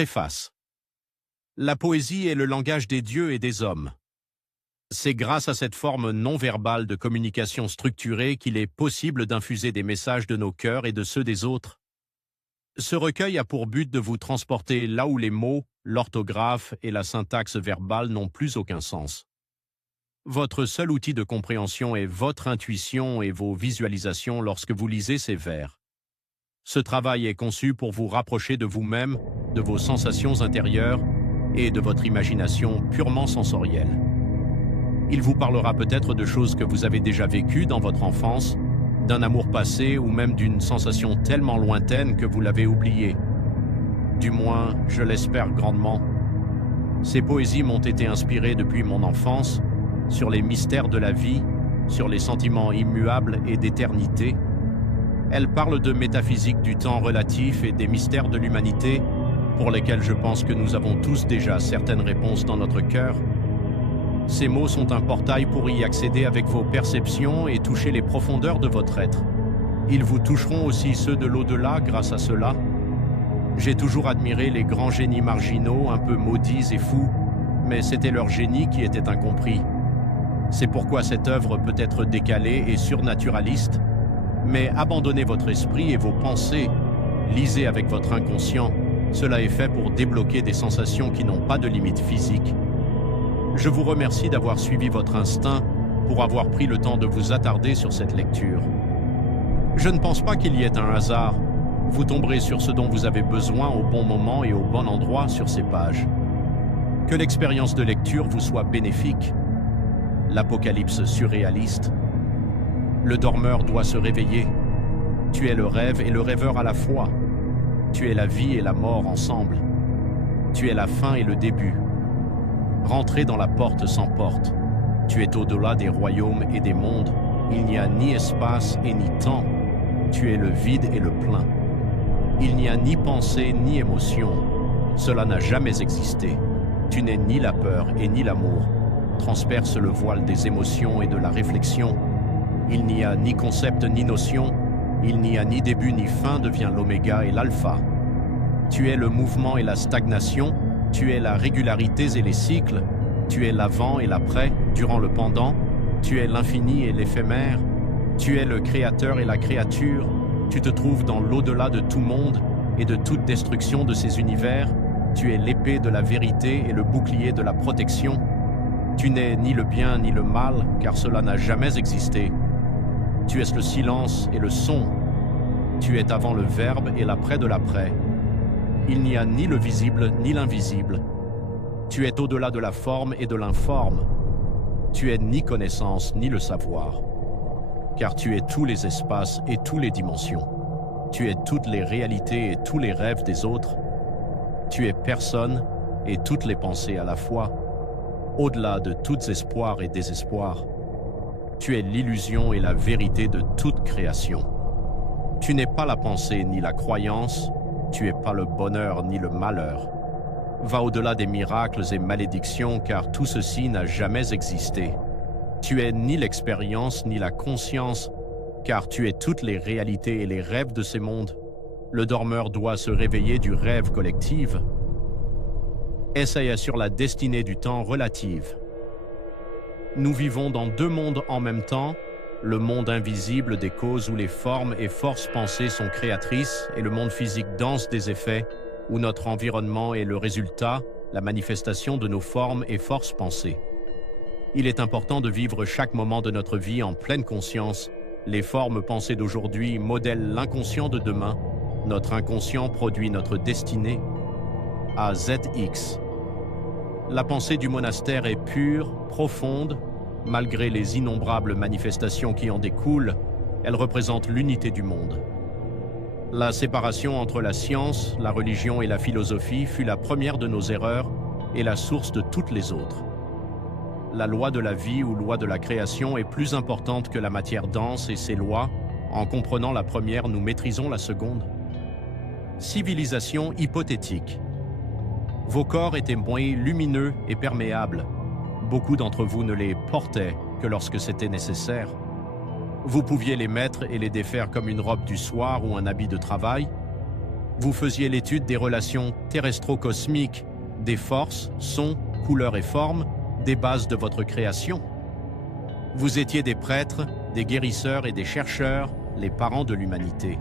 Préface. La poésie est le langage des dieux et des hommes. C'est grâce à cette forme non verbale de communication structurée qu'il est possible d'infuser des messages de nos cœurs et de ceux des autres. Ce recueil a pour but de vous transporter là où les mots, l'orthographe et la syntaxe verbale n'ont plus aucun sens. Votre seul outil de compréhension est votre intuition et vos visualisations lorsque vous lisez ces vers. Ce travail est conçu pour vous rapprocher de vous-même, de vos sensations intérieures et de votre imagination purement sensorielle. Il vous parlera peut-être de choses que vous avez déjà vécues dans votre enfance, d'un amour passé ou même d'une sensation tellement lointaine que vous l'avez oubliée. Du moins, je l'espère grandement. Ces poésies m'ont été inspirées depuis mon enfance, sur les mystères de la vie, sur les sentiments immuables et d'éternité. Elles parlent de métaphysique du temps relatif et des mystères de l'humanité, pour lesquels je pense que nous avons tous déjà certaines réponses dans notre cœur. Ces mots sont un portail pour y accéder avec vos perceptions et toucher les profondeurs de votre être. Ils vous toucheront aussi ceux de l'au-delà grâce à cela. J'ai toujours admiré les grands génies marginaux, un peu maudits et fous, mais c'était leur génie qui était incompris. C'est pourquoi cette œuvre peut être décalée et surnaturaliste, mais abandonnez votre esprit et vos pensées, lisez avec votre inconscient. Cela est fait pour débloquer des sensations qui n'ont pas de limite physique. Je vous remercie d'avoir suivi votre instinct, pour avoir pris le temps de vous attarder sur cette lecture. Je ne pense pas qu'il y ait un hasard. Vous tomberez sur ce dont vous avez besoin au bon moment et au bon endroit sur ces pages. Que l'expérience de lecture vous soit bénéfique. L'Apocalypse surréaliste. Le dormeur doit se réveiller. Tu es le rêve et le rêveur à la fois. Tu es la vie et la mort ensemble. Tu es la fin et le début. Rentrez dans la porte sans porte. Tu es au-delà des royaumes et des mondes. Il n'y a ni espace et ni temps. Tu es le vide et le plein. Il n'y a ni pensée ni émotion. Cela n'a jamais existé. Tu n'es ni la peur et ni l'amour. Transperce le voile des émotions et de la réflexion. Il n'y a ni concept ni notion. Il n'y a ni début ni fin, devient l'oméga et l'alpha. Tu es le mouvement et la stagnation. Tu es la régularité et les cycles. Tu es l'avant et l'après, durant le pendant. Tu es l'infini et l'éphémère. Tu es le créateur et la créature. Tu te trouves dans l'au-delà de tout monde et de toute destruction de ces univers. Tu es l'épée de la vérité et le bouclier de la protection. Tu n'es ni le bien ni le mal, car cela n'a jamais existé. Tu es le silence et le son. Tu es avant le verbe et l'après de l'après. Il n'y a ni le visible ni l'invisible. Tu es au-delà de la forme et de l'informe. Tu es ni connaissance ni le savoir. Car tu es tous les espaces et toutes les dimensions. Tu es toutes les réalités et tous les rêves des autres. Tu es personne et toutes les pensées à la fois, au-delà de tous espoirs et désespoirs. Tu es l'illusion et la vérité de toute création. Tu n'es pas la pensée ni la croyance, tu n'es pas le bonheur ni le malheur. Va au-delà des miracles et malédictions, car tout ceci n'a jamais existé. Tu es ni l'expérience ni la conscience, car tu es toutes les réalités et les rêves de ces mondes. Le dormeur doit se réveiller du rêve collectif. Essai sur la destinée du temps relative. Nous vivons dans deux mondes en même temps, le monde invisible des causes où les formes et forces pensées sont créatrices et le monde physique dense des effets, où notre environnement est le résultat, la manifestation de nos formes et forces pensées. Il est important de vivre chaque moment de notre vie en pleine conscience. Les formes pensées d'aujourd'hui modèlent l'inconscient de demain. Notre inconscient produit notre destinée. AZX. La pensée du monastère est pure, profonde. Malgré les innombrables manifestations qui en découlent, elle représente l'unité du monde. La séparation entre la science, la religion et la philosophie fut la première de nos erreurs et la source de toutes les autres. La loi de la vie ou loi de la création est plus importante que la matière dense et ses lois. En comprenant la première, nous maîtrisons la seconde. Civilisation hypothétique. Vos corps étaient moins lumineux et perméables. Beaucoup d'entre vous ne les portaient que lorsque c'était nécessaire. Vous pouviez les mettre et les défaire comme une robe du soir ou un habit de travail. Vous faisiez l'étude des relations terrestro-cosmiques, des forces, sons, couleurs et formes, des bases de votre création. Vous étiez des prêtres, des guérisseurs et des chercheurs, les parents de l'humanité.